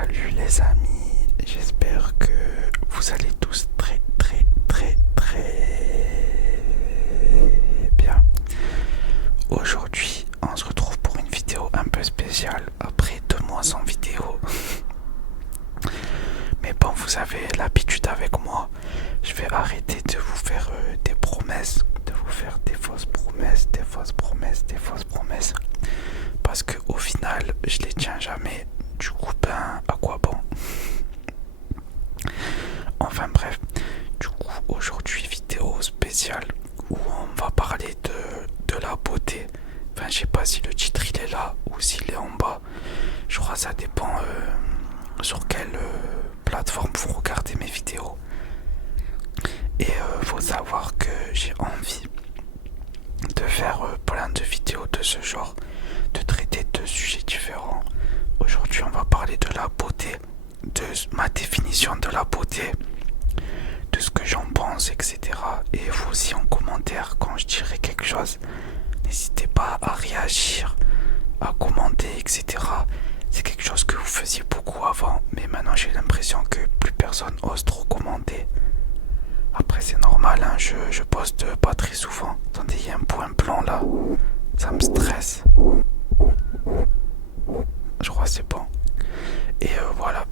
Salut les amis, j'espère que vous allez tous très bien. Aujourd'hui, on se retrouve pour une vidéo un peu spéciale après 2 mois sans vidéo. Mais bon, vous avez l'habitude avec moi, je vais arrêter de vous faire des promesses, de vous faire des fausses promesses, parce que au final, je les tiens jamais. Du coup, ben, à quoi bon? Enfin bref, du coup, aujourd'hui, vidéo spéciale où on va parler de la beauté. Enfin, je sais pas si le titre il est là ou s'il est en bas. Je crois que ça dépend sur quelle plateforme vous regardez mes vidéos. Et faut savoir que j'ai envie de faire plein de vidéos de ce genre, de traiter de sujets différents. Aujourd'hui, on va parler de la beauté, de ma définition de la beauté, de ce que j'en pense, etc. Et vous aussi en commentaire, quand je dirai quelque chose, n'hésitez pas à réagir, à commenter, etc. C'est quelque chose que vous faisiez beaucoup avant, mais maintenant j'ai l'impression que plus personne ose trop commenter. Après c'est normal, hein, je poste pas très souvent. Attendez, il y a un point blanc là, ça me stresse. Je crois que c'est bon. Et voilà.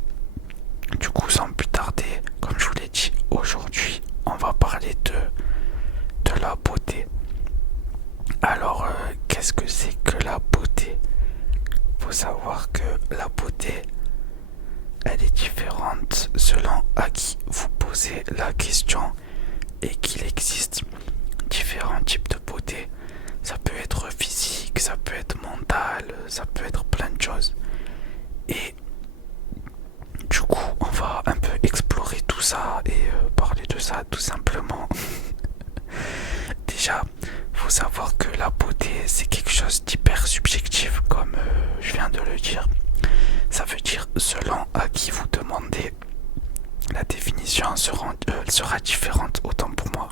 Du coup, sans plus tarder, comme je vous l'ai dit, aujourd'hui, on va parler de la beauté. Alors, qu'est-ce que c'est que la beauté? Faut savoir que la beauté, elle est différente selon à qui vous posez la question et qu'il existe différents types de beauté. Ça peut être physique, ça peut être mental, ça peut être plein de choses. Et du coup, on va un peu explorer tout ça et parler de ça tout simplement. Déjà, faut savoir que la beauté, c'est quelque chose d'hyper subjectif, comme je viens de le dire. Ça veut dire selon à qui vous demandez, la définition sera différente autant pour moi.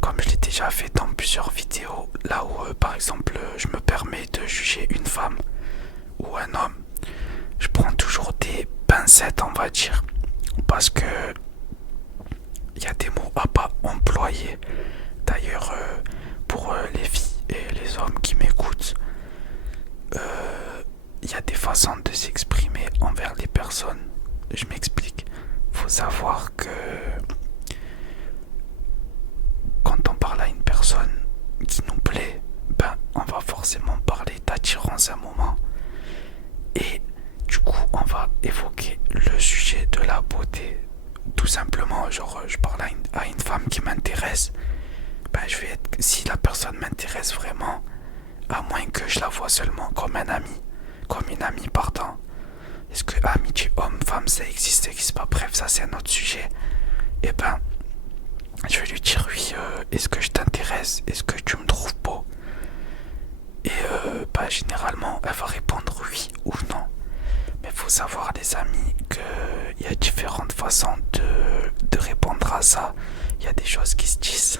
Comme je l'ai déjà fait dans plusieurs vidéos, là où par exemple je me permets de juger une femme ou un homme, je prends toujours des pincettes, on va dire, parce que il y a des mots à pas employer. D'ailleurs, pour les filles et les hommes qui m'écoutent, il y a des façons de s'exprimer envers les personnes. Je m'explique. Faut savoir que quand on parle à une personne qui nous plaît, ben on va forcément parler d'attirance à un moment. Et du coup, on va évoquer le sujet de la beauté. Tout simplement, genre, je parle à une femme qui m'intéresse. Ben, je vais être. Si la personne m'intéresse vraiment, à moins que je la vois seulement comme un ami, comme une amie, pardon. Est-ce que amitié homme-femme ça existe pas? Bref, ça c'est un autre sujet. Et ben, je vais lui dire oui, est-ce que je t'intéresse? Est-ce que tu me trouves beau? Et bah, généralement, elle va répondre oui ou non. Mais faut savoir, les amis, qu'il y a différentes façons de répondre à ça. Il y a des choses qui se disent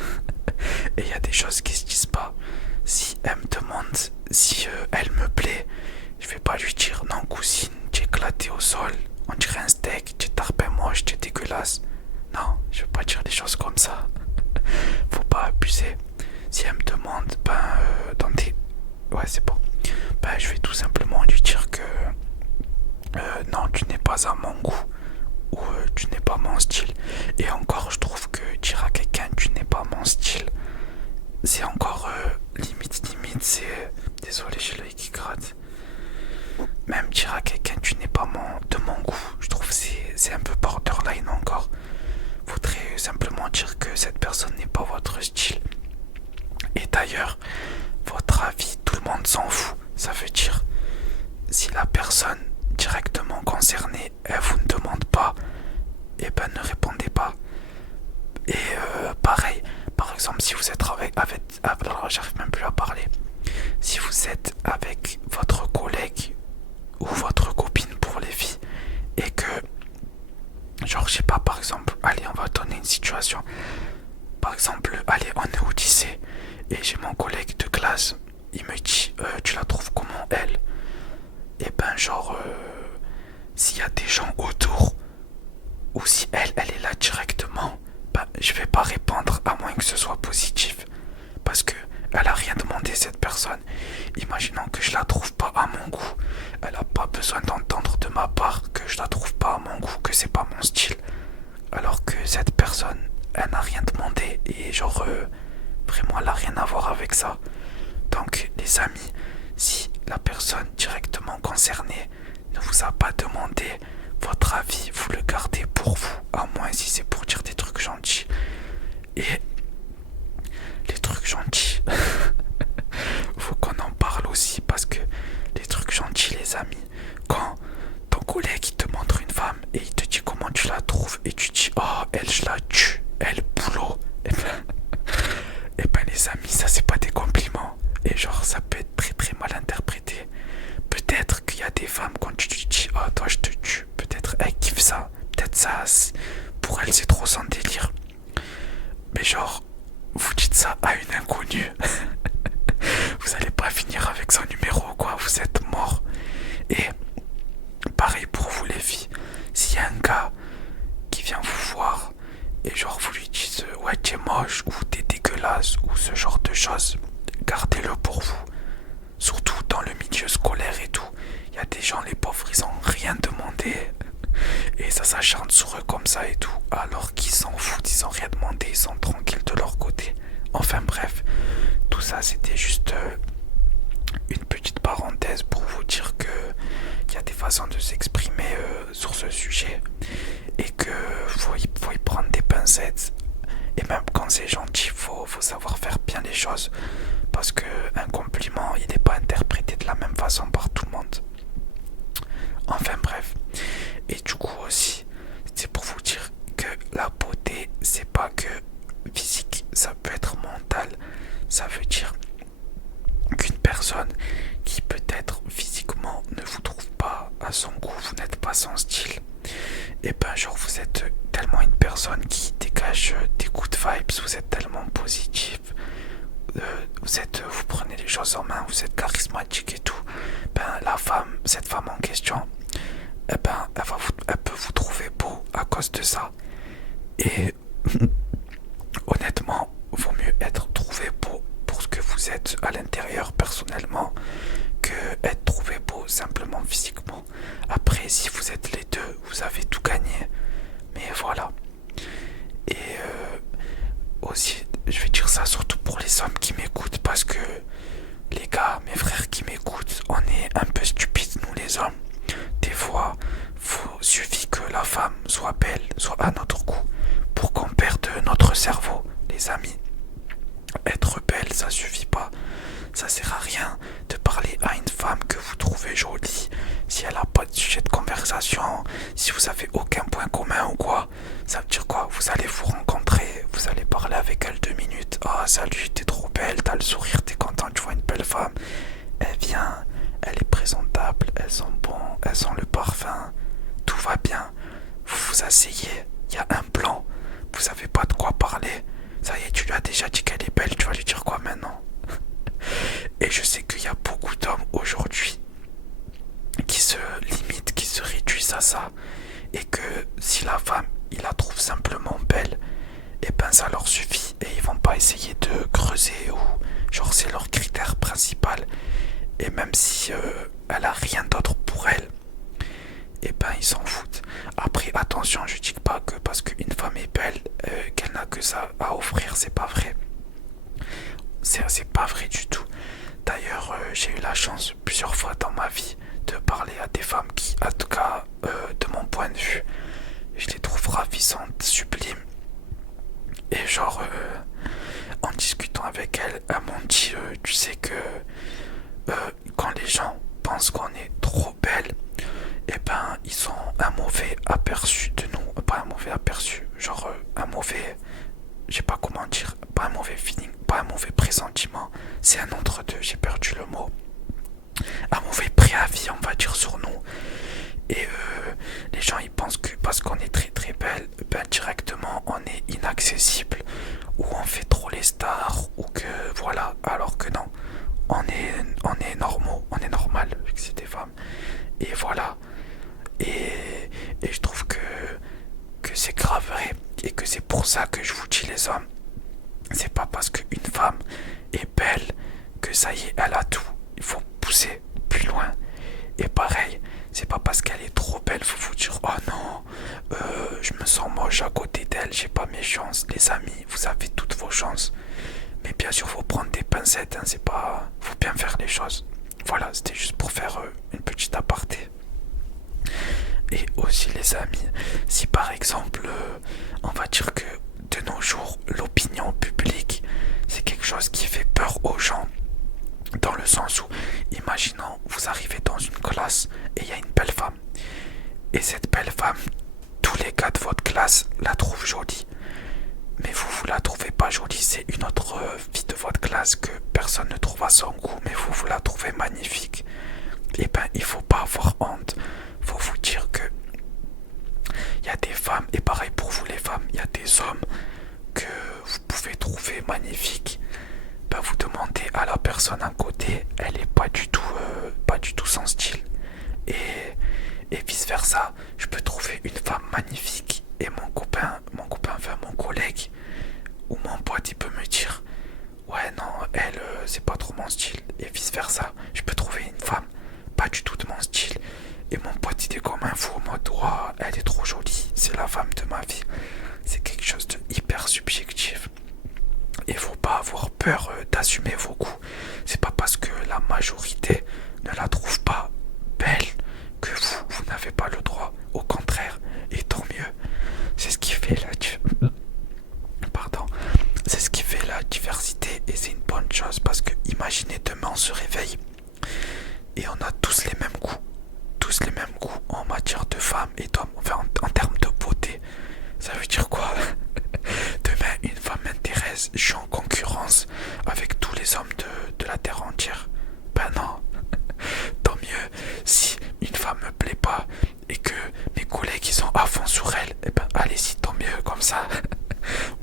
et il y a des choses qui se disent pas. Si elle me demande si elle me plaît, je vais pas lui dire non cousine, t'es éclaté au sol, on dirait un steak, t'es tarpin moche, t'es dégueulasse. Non, je vais pas dire des choses comme ça. Faut pas abuser. Si elle me demande, ben attendez, ouais c'est bon. Ben je vais tout simplement lui dire que non, tu n'es pas à mon goût ou tu n'es pas mon style. Et encore, je trouve que dire à quelqu'un tu n'es pas mon style, c'est encore limite, c'est... Désolé, j'ai l'œil qui gratte. Même dire à quelqu'un tu n'es pas de mon goût, je trouve que c'est un peu borderline encore. Faudrait simplement dire que cette personne n'est pas votre style. Et d'ailleurs, votre avis, tout le monde s'en fout. Ça veut dire, si la personne directement concernée, elle vous ne demande pas, et ben ne répondez pas. Et pareil, par exemple, si vous êtes j'arrive même plus à parler. Si vous êtes avec votre collègue ou votre copine pour les filles, et que, genre, je sais pas, par exemple, allez, on va donner une situation. Par exemple, allez, on est au lycée, et j'ai mon collègue de classe, il me dit, tu la trouves comment elle? Et ben, genre, s'il y a des gens autour, ou si elle est là directement, ben, je vais pas répondre à moins que ce soit positif. Parce que elle a rien demandé cette personne. Imaginons que je la trouve pas à mon goût. Elle a pas besoin d'entendre de ma part que je la trouve pas à mon goût, que c'est pas mon style. Alors que cette personne, elle n'a rien demandé et genre vraiment elle a rien à voir avec ça. Donc les amis, si la personne directement concernée ne vous a pas demandé votre avis, vous le gardez pour vous, à moins si c'est pour dire des trucs gentils. Et les trucs gentils, faut qu'on en parle aussi parce que les trucs gentils, les amis, quand ton collègue il te montre une femme et il te dit comment tu la trouves et tu dis oh elle je la tue, elle boulot, et ben les amis ça c'est pas des compliments et genre ça peut être très très mal interprété. Peut-être qu'il y a des femmes quand tu te dis oh toi je te tue, peut-être elle kiffe ça, peut-être ça pour elle c'est trop son délire. Mais genre vous dites ça à une inconnue. Vous allez pas finir avec son numéro quoi, vous êtes mort. Et pareil pour vous les filles, s'il y a un gars qui vient vous voir et genre vous lui dites ouais t'es moche ou t'es dégueulasse ou ce genre de choses, gardez-le pour vous. Surtout dans le milieu scolaire et tout. Il y a des gens, les pauvres, ils ont rien demandé. Et ça s'acharne sur eux comme ça et tout. Alors qu'ils s'en foutent, ils ont rien demandé, ils sont tranquilles de leur côté. Enfin bref, tout ça c'était juste une petite parenthèse pour vous dire que il y a des façons de s'exprimer sur ce sujet. Et que faut y prendre des pincettes. Et même quand c'est gentil, faut savoir faire bien les choses. Parce qu'un compliment, il n'est pas interprété de la même façon par tout le monde. Enfin bref. Et du coup aussi, c'est pour vous dire que la beauté, c'est pas que physique, ça peut être mental. Ça veut dire qu'une personne qui peut-être physiquement ne vous trouve pas à son goût, vous n'êtes pas son style, et ben genre vous êtes tellement une personne qui dégage des good vibes, vous êtes tellement positif, vous prenez les choses en main, vous êtes charismatique et tout, ben cette femme en question, eh ben elle peut vous trouver beau à cause de ça. Et honnêtement, vaut mieux être trouvé beau pour ce que vous êtes à l'intérieur personnellement que être trouvé beau simplement physiquement. Après, si vous êtes les deux, vous avez tout gagné. Mais voilà. Et aussi, je vais dire ça surtout pour les hommes qui m'écoutent parce que les gars, mes frères qui m'écoutent, on est un peu stupides nous les hommes. Des fois, suffit que la femme soit belle, soit à notre goût pour qu'on perde notre cerveau, les amis. Être belle, ça suffit pas. Ça sert à rien de parler à une femme que vous trouvez jolie si elle a pas de sujet de conversation, si vous avez aucun point commun ou quoi. Ça veut dire quoi? Vous allez vous rencontrer, vous allez parler avec elle 2 minutes. Ah salut, t'es trop belle, t'as le sourire, t'es content, tu vois une belle femme. Elle vient, elle est présentable, elle sent bon, elle sent le parfum. Tout va bien. Vous vous asseyez, il y a un plan. Vous savez pas de quoi parler. Ça y est, tu lui as déjà dit qu'elle est belle, tu vas lui dire quoi maintenant? Et je sais qu'il y a beaucoup d'hommes aujourd'hui qui se limitent, qui se réduisent à ça. Et que si la femme, il la trouve simplement belle, et ben ça leur suffit. Et ils vont pas essayer de creuser ou genre c'est leur critère principal. Et même si elle a rien d'autre pour elle, et ben ils s'en foutent. Après attention, je dis pas que parce qu'une femme est belle, qu'elle n'a que ça à offrir, c'est pas vrai. C'est pas vrai du tout. D'ailleurs, j'ai eu la chance plusieurs fois dans ma vie de parler à des femmes qui, en tout cas, de mon point de vue, je les trouve ravissantes, sublimes. Et genre, en discutant avec elles, elles m'ont dit, tu sais que quand les gens pensent qu'on est trop belle, et ben ils ont un mauvais aperçu de nous. Pas un mauvais aperçu, genre un mauvais, je sais pas comment dire, pas un mauvais feeling, pas un mauvais pressentiment, c'est un entre-deux, j'ai perdu le mot. Un mauvais préavis, on va dire, sur nous. Et les gens ils pensent que parce qu'on est très très belle, ben directement on est inaccessible, ou on fait trop les stars, ou que voilà, alors que non, on est normaux, on est normal vu que c'est des femmes. Et voilà. Et que je vous dis les hommes, c'est pas parce qu'une femme est belle que ça y est, elle a tout. Il faut pousser plus loin. Et pareil, c'est pas parce qu'elle est trop belle, faut vous dire oh non, je me sens moche à côté d'elle, j'ai pas mes chances. Les amis, vous avez toutes vos chances. Mais bien sûr, faut prendre des pincettes, hein, c'est pas. Faut bien faire les choses. Voilà, c'était juste pour faire une petite aparté. Et aussi les amis, si par exemple, on va dire que de nos jours, l'opinion publique, c'est quelque chose qui fait peur aux gens. Dans le sens où, imaginons, vous arrivez dans une classe et il y a une belle femme. Et cette belle femme, tous les gars de votre classe la trouvent jolie. Mais vous la trouvez pas jolie, c'est une autre fille de votre classe que personne ne trouve à son goût, mais vous la trouvez magnifique. Et ben, il faut pas avoir honte. Faut vous dire que il y a des femmes, et pareil pour vous les femmes, il y a des hommes que vous pouvez trouver magnifiques. Ben, vous demandez à la personne à côté, elle est pas du tout sans style. Et vice versa, je peux trouver une femme magnifique et mon collègue ou mon pote, il peut me dire ouais non, elle c'est pas trop mon style. Et vice versa, je peux trouver une femme pas du tout de mon style et mon pote il est comme un fou en mode wow, elle est trop jolie, c'est la femme de ma vie. C'est quelque chose de hyper subjectif. Et faut pas avoir peur d'assumer vos goûts. C'est pas parce que la majorité ne la trouve pas belle que vous n'avez pas le droit. Au contraire, et tant mieux. C'est ce qui fait c'est ce qui fait la diversité et c'est une bonne chose parce que imaginez demain on se réveille et on a tous les mêmes goûts. Tous les mêmes goûts en matière de femmes et d'hommes, enfin en termes de beauté. Ça veut dire quoi? Demain, une femme m'intéresse, je suis en concurrence avec tous les hommes de la terre entière. Ben non. Tant mieux si une femme me plaît pas et que mes collègues ils sont à fond sur elle, et ben allez-y, tant mieux comme ça.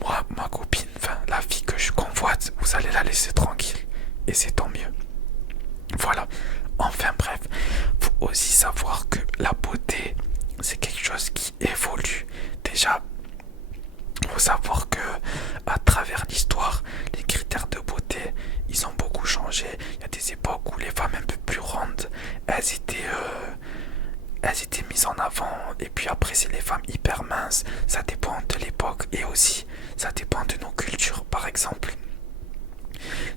Moi, ma copine, enfin la fille que je convoite, vous allez la laisser tranquille. Et c'est tant mieux. Voilà. Enfin bref, faut aussi savoir que la beauté, c'est quelque chose qui évolue. Déjà, faut savoir que à travers l'histoire, les critères de beauté, ils ont beaucoup changé. Il y a des époques où les femmes un peu plus rondes, elles étaient mises en avant. Et puis après, c'est les femmes hyper minces. Ça dépend de l'époque et aussi ça dépend de nos cultures. Par exemple,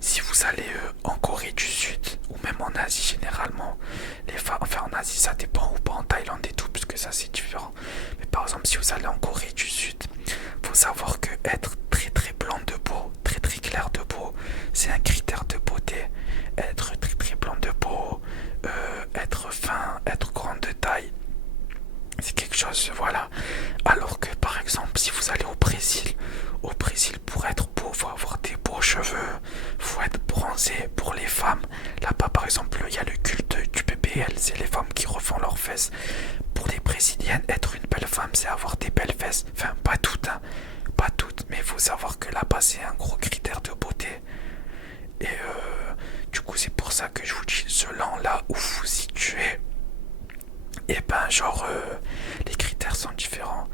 si vous allez en Corée du Sud ou même en Asie généralement, les femmes, enfin en Asie ça dépend, ou pas en Thaïlande et tout, puisque ça c'est différent. Mais par exemple, si vous allez en Corée du Sud, faut savoir que être très très blanc de peau, très très clair de peau, c'est un critère de beauté. Être très très blanc de peau, être fin, être grand de taille, c'est quelque chose, voilà. Alors que par exemple, si vous allez au Brésil pour être beau, faut avoir des beaux cheveux, faut être bronzé. Pour les femmes, là-bas par exemple, il y a le culte du BBL, c'est les femmes qui refont leurs fesses. Pour les brésiliennes, être une belle femme, c'est avoir des belles fesses. Enfin, pas toutes, hein, pas toutes, mais il faut savoir que là-bas, c'est un gros critère de beauté. Et du coup, c'est pour ça que je vous dis, selon là où vous vous situez, et ben genre, les critères sont différents.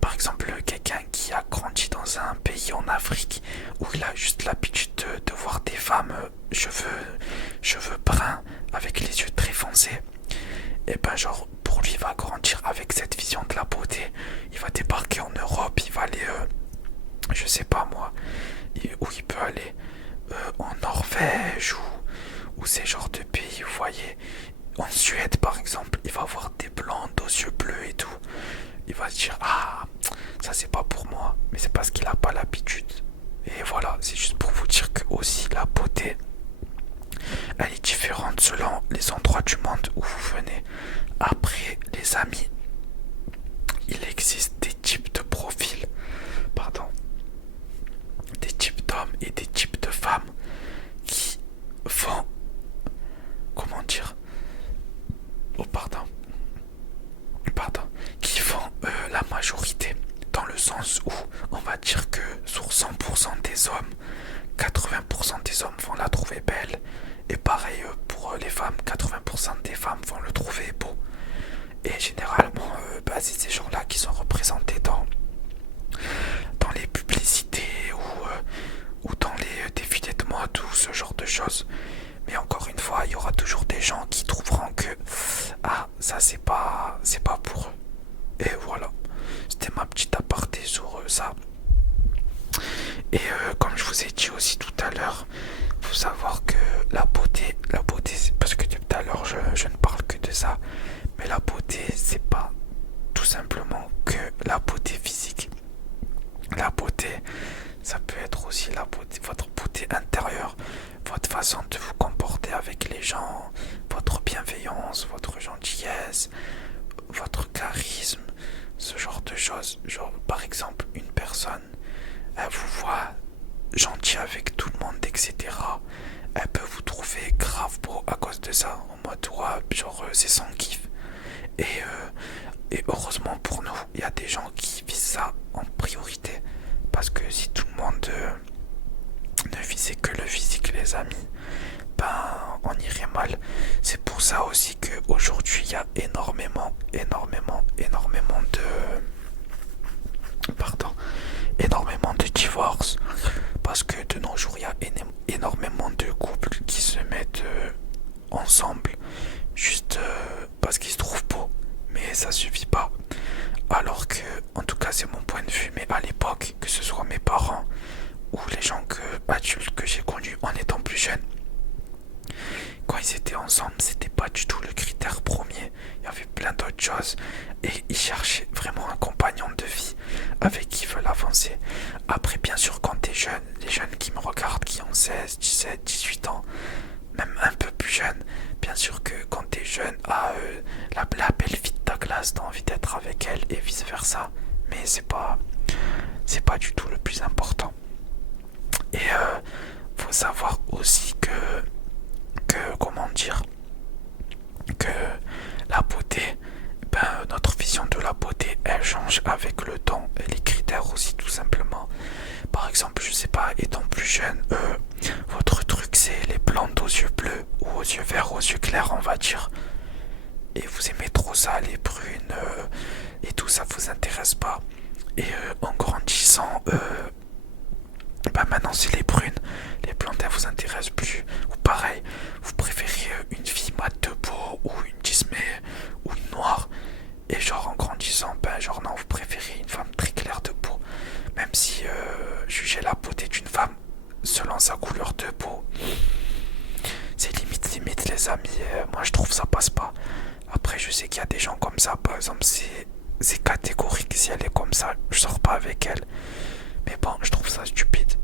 Par exemple, quelqu'un qui a grandi dans un pays en Afrique où il a juste l'habitude de voir des femmes cheveux bruns avec les yeux très foncés, et ben genre pour lui il va grandir avec cette vision de la beauté. Il va débarquer en Europe, il va aller je sais pas moi où il peut aller, en Norvège ou ces genres de pays, vous voyez. En Suède par exemple, il va avoir des blondes aux yeux bleus et tout. Il va se dire ah ça c'est pas pour moi, mais c'est parce qu'il a pas l'habitude. Et voilà, c'est juste pour vous dire que aussi la beauté, elle est différente selon les endroits du monde où vous venez. Après les amis, il existe des types de profils, des types d'hommes et des types de femmes qui vont, comment dire, qui font la majorité, dans le sens où on va dire que sur 100% des hommes, 80% des hommes vont la trouver belle, et pareil pour les femmes, 80% des femmes vont le trouver beau. Et généralement, c'est ces gens-là qui sont représentés dans les publicités dit aussi tout à l'heure, faut savoir que la beauté, parce que tout à l'heure je ne parle que de ça, mais la beauté, c'est pas tout simplement que la beauté physique. La beauté, ça peut être aussi la beauté, votre beauté intérieure, votre façon de vous comporter avec les gens, votre bienveillance, votre gentillesse, votre charisme, ce genre de choses. Genre, par exemple, une personne, elle vous voit gentil avec tout le monde, etc. Elle peut vous trouver grave beau à cause de ça, en mode, ouais, genre, c'est son kiff. Et heureusement pour nous, il y a des gens qui visent ça en priorité. Parce que si tout le monde ne visait que le physique, les amis, ben on irait mal. C'est pour ça aussi qu'aujourd'hui il y a énormément énormément de divorces. Parce que de nos jours il y a énormément de couples qui se mettent ensemble juste parce qu'ils se trouvent beaux. Mais ça suffit pas. Alors que, en tout cas c'est mon point de vue, mais à l'époque, que ce soit mes parents ou les gens adultes que j'ai connus en étant plus jeunes, quand ils étaient ensemble, c'était pas du tout le critère premier. Il y avait plein d'autres choses et ils cherchaient vraiment un compagnon de vie avec qui ils veulent avancer. Après, bien sûr, quand t'es jeune, les jeunes qui me regardent, qui ont 16, 17, 18 ans, même un peu plus jeunes, bien sûr que quand t'es jeune, la belle fille de ta classe, t'as envie d'être avec elle et vice versa. Mais c'est pas du tout le plus important. Et faut savoir aussi que comment dire, que la beauté, ben notre vision de la beauté, elle change avec le temps et les critères aussi tout simplement. Par exemple, je sais pas, étant plus jeune, votre truc c'est les blondes aux yeux bleus ou aux yeux verts, aux yeux clairs on va dire. Et vous aimez trop ça, les brunes et tout ça vous intéresse pas. Et en grandissant, bah maintenant c'est les brunes, les blondes elles vous intéressent plus. Ou pareil, vous préférez une fille mat de peau ou une Disney ou une noire. Et genre en grandissant, ben genre non, vous préférez une femme très claire de peau. Même si juger la beauté d'une femme selon sa couleur de peau, c'est limite les amis. Moi je trouve ça passe pas. Après je sais qu'il y a des gens comme ça, par exemple c'est catégorique, si elle est comme ça, je sors pas avec elle. Mais bon, je trouve ça stupide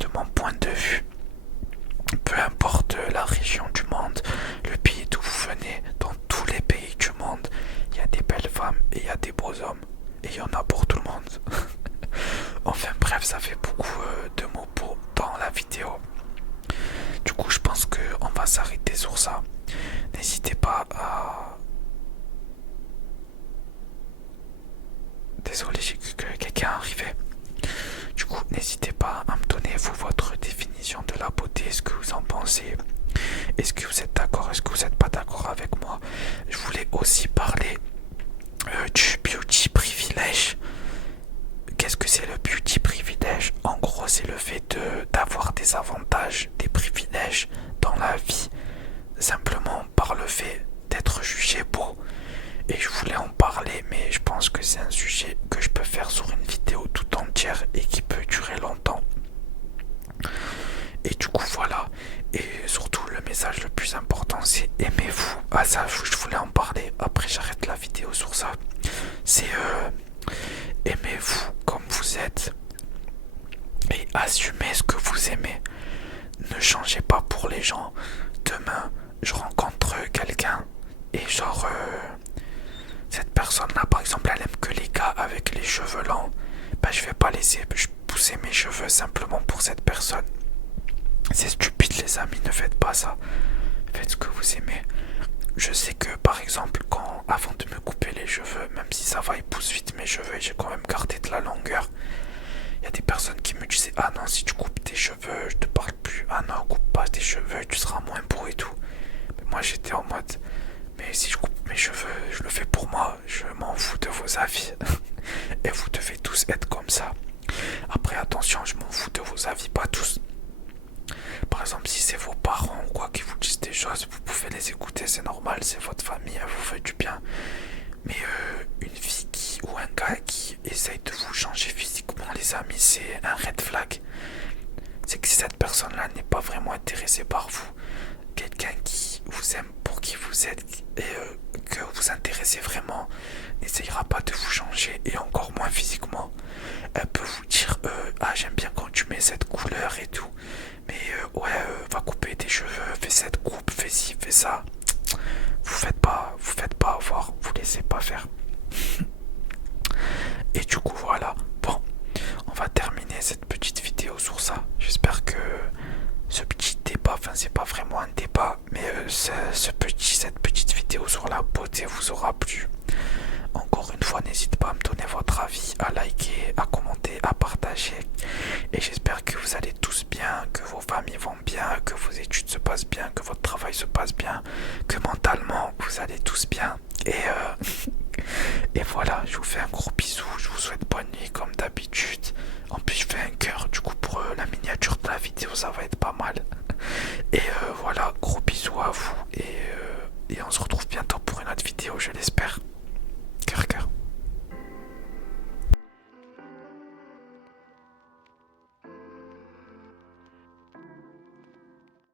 de mon point de vue. Peu importe la région du monde, le pays d'où vous venez, dans tous les pays du monde, il y a des belles femmes et il y a des beaux hommes. Et il y en a pour tout le monde. Enfin bref, ça fait beaucoup de mots beaux dans la vidéo. Du coup, je pense qu'on va s'arrêter sur ça. N'hésitez pas à... Désolé, j'ai cru que quelqu'un arrivait. Du coup, n'hésitez pas à me donner vous votre définition de la beauté, ce que vous en pensez. Est-ce que vous êtes d'accord, est-ce que vous n'êtes pas d'accord avec moi? Je voulais aussi parler du beauty privilège. Qu'est-ce que c'est le beauty privilège? En gros, c'est le fait d'avoir des avantages, des privilèges dans la vie, simplement par le fait d'être jugé beau. Et je voulais en parler, mais je pense que c'est un sujet que je peux faire sur une vidéo tout entière et qui peut durer longtemps. Et du coup voilà. Et surtout le message le plus important c'est aimez-vous. Ah ça je voulais en parler. Après j'arrête la vidéo sur ça. C'est aimez-vous comme vous êtes. Et assumez ce que vous aimez. Ne changez pas pour les gens. Demain je rencontre quelqu'un et genre cette personne là par exemple elle aime que les gars avec les cheveux longs. Ben je vais pas laisser pousser mes cheveux simplement pour cette personne. C'est stupide les amis, ne faites pas ça. Faites ce que vous aimez. Je sais que par exemple avant de me couper les cheveux, même si ça va, ils poussent vite mes cheveux et j'ai quand même gardé de la longueur. Il y a des personnes qui me disaient ah non si tu coupes tes cheveux je te parle plus. Ah non coupe pas tes cheveux tu seras moins beau et tout. Mais moi j'étais en mode mais si je coupe mes cheveux je le fais pour moi. Je m'en fous de vos avis. Et vous devez tous être comme ça. Après attention je m'en fous de vos avis, pas tous. Par exemple si c'est vos parents ou quoi qui vous disent des choses, vous pouvez les écouter, c'est normal, c'est votre famille, elle vous fait du bien. Mais une fille ou un gars qui essaye de vous changer physiquement les amis, c'est un red flag. c'est que si cette personne-là n'est pas vraiment intéressée par vous, quelqu'un qui vous aime pour qui vous êtes et que vous intéressez vraiment, n'essayera pas de vous changer et encore moins physiquement. Elle peut vous dire ah j'aime bien quand tu mets cette couleur et tout, mais ouais va couper tes cheveux, fais cette coupe, fais ci, fais ça. Vous faites pas avoir, vous laissez pas faire. Et du coup voilà, bon, on va terminer cette petite vidéo sur ça. J'espère que ce petit débat, enfin c'est pas vraiment un débat, mais cette petite vidéo sur la beauté vous aura plu. Encore une fois, n'hésitez pas à me donner votre avis, à liker, à commenter, à partager. Et j'espère que vous allez tous bien, que vos familles vont bien, que vos études se passent bien, que votre travail se passe bien, que mentalement vous allez tous bien. Et voilà, je vous fais un gros bisou, je vous souhaite bonne nuit comme d'habitude. En plus je fais un cœur, du coup pour la miniature de la vidéo ça va être pas mal.